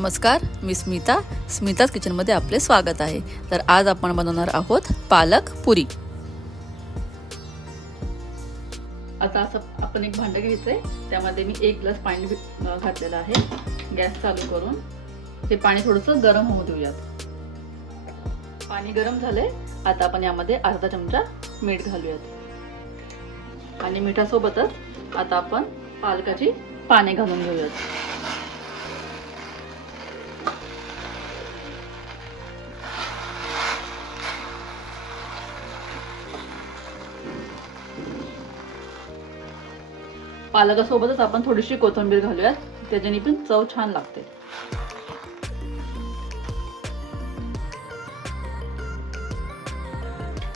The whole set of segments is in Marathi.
नमस्कार मी स्मिता. स्मिताज किचनमध्ये आपले स्वागत आहे. तर आज आपण बनवणार आहोत पालक पुरी. आता असं आपण एक भांडं घ्यायचंय. त्यामध्ये मी एक ग्लास पाणी घातलेलं आहे. गॅस चालू करून. ते पाणी थोडंसं गरम होऊ देऊयात. पाणी गरम झालंय. आता आपण यामध्ये अर्धा चमचा मीठ घालूयात. आणि मिठासोबतच आता आपण पालकाची पाने घालून घेऊयात. पालकासोबतच आपण थोडीशी कोथिंबीर घालूयात. त्याच्याने पण चव छान लागते.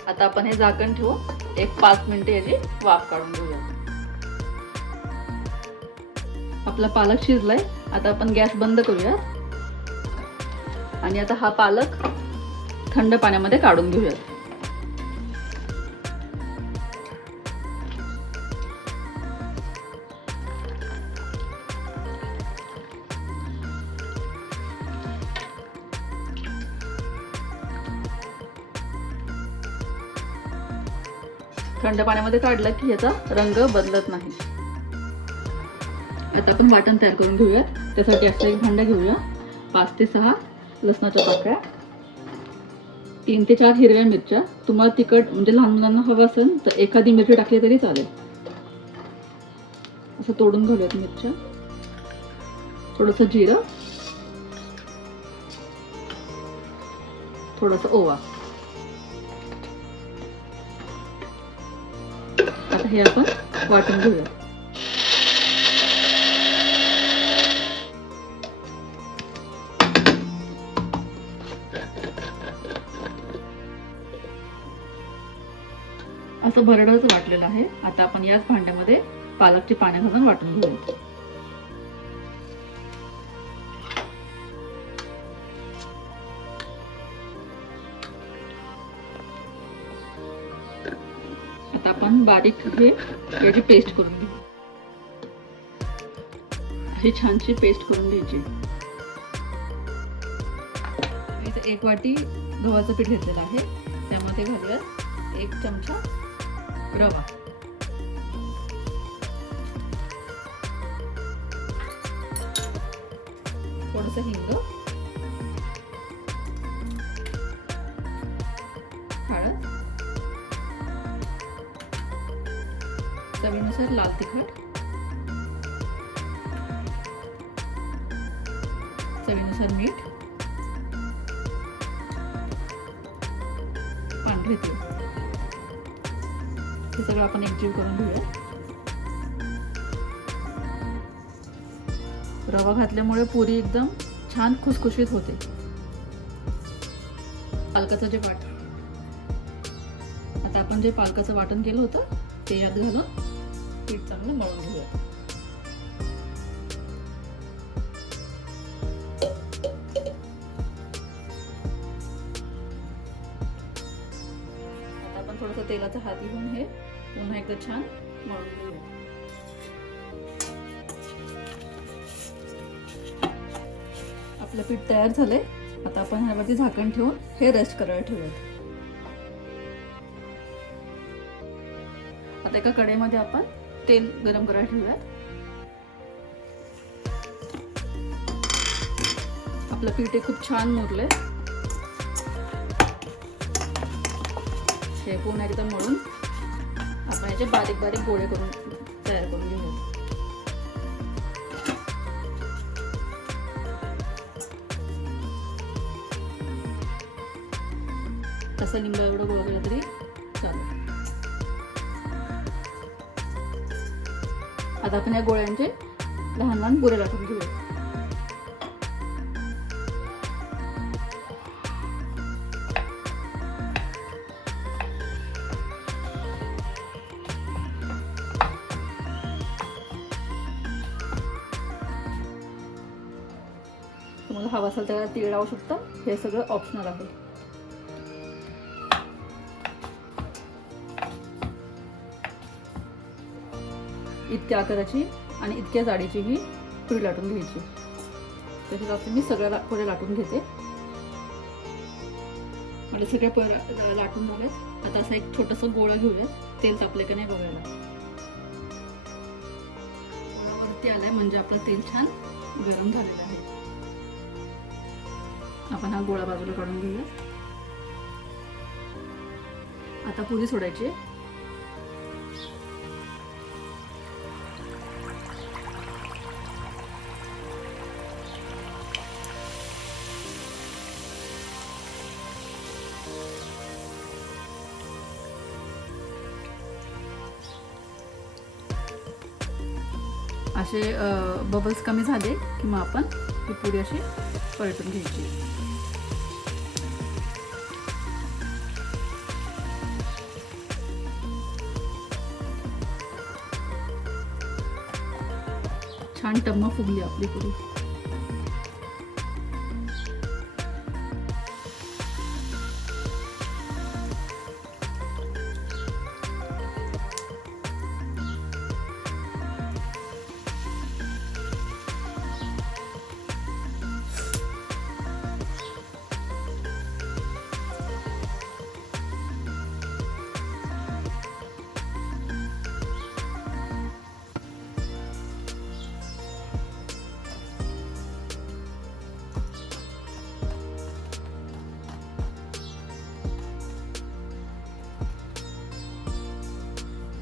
आता आपण हे झाकण ठेवू. एक पाच मिनिटे याची वाफ काढून घेऊया आपला पालक शिजलाय. आता आपण गॅस बंद करूया आणि आता हा पालक थंड पाण्यामध्ये काढून घेऊयात. थंड पाण्यामध्ये काढला की याचा रंग बदलत नाही. आता आपण वाटण तयार करून घेऊया त्यासाठी असं एक भांडा घेऊया. पाच ते सहा लसणाच्या पाकळ्या. तीन ते चार हिरव्या मिरच्या. तुम्हाला तिखट म्हणजे लहान मुलांना हवं असेल तर एखादी मिरची टाकली तरी चालेल. असं तोडून घालूयात मिरच्या. थोडस जिरं. थोडस ओवा. हे आपण वाटून घेऊया. असं भरडच वाटलेलं आहे. आता आपण याच भांड्यामध्ये पालकची पाने घालून वाटून घेऊया. आपण बारीक हे याची पेस्ट करून घेऊ. हे छानशी पेस्ट करून घ्यायची. इथे एक वाटी गव्हाचं पीठ घेतलेलं आहे. त्यामध्ये घालूयात एक चमचा रवा. थोडस हिंग. हळद. चवीनुसार लाल तिखट चवीनुसार मीठ पांढरे तीळ हे सगळं आपण एकजीव करून घेऊया. रवा घातल्यामुळे पुरी एकदम छान खुसखुशीत होते. पालकाचं जे वाटण. आता आपण जे पालकाचं वाटण केलं होतं ते यात घालून पीठ चांगलं मळून घेऊया आता आपण थोडंसं तेलाचा हात घेऊन हे पुन्हा एकदा छान मळून घेऊया आपलं पीठ तयार झालंय आता आपण ह्यावरती झाकण ठेवून हे रेस्ट करायला ठेवूया आता एका कडेमध्ये आपण तेल गरम करायला ठेवूयात. आपलं पीठ हे खूप छान मुरलंय. हे पुन्हा एकदा मळून आपण याचे बारीक बारीक गोळे करून तयार करून घेऊ तसं लिंब एवढं गोळा केलं तरी चालेल. आता आपण या गोळ्यांचे लहान लहान बुरे लाटून घेऊया. तुम्हाला हवा असेल तर तीळ लावू शकता. हे सगळं ऑप्शनल आहे. इतक्या आकाराची आणि इतक्या जाडीची ही पुरी लाटून घ्यायची. तसेच आता मी सगळ्या पुढे लाटून घेते. मला सगळ्या पोळ्या लाटून झाल्यात आता असं एक छोटंसं गोळा घेऊयात. तेल तापले का नाही बघायला. गोळावरती आलंय आलाय म्हणजे आपलं तेल छान गरम झालेलं आहे. आपण हा गोळा बाजूला काढून घेऊया आता पुरी सोडायची असे बबल्स कमी झाले की मग आपण ही पुरी अशी पलटून घ्यायची. छान टम्मा फुगली आपली पुरी.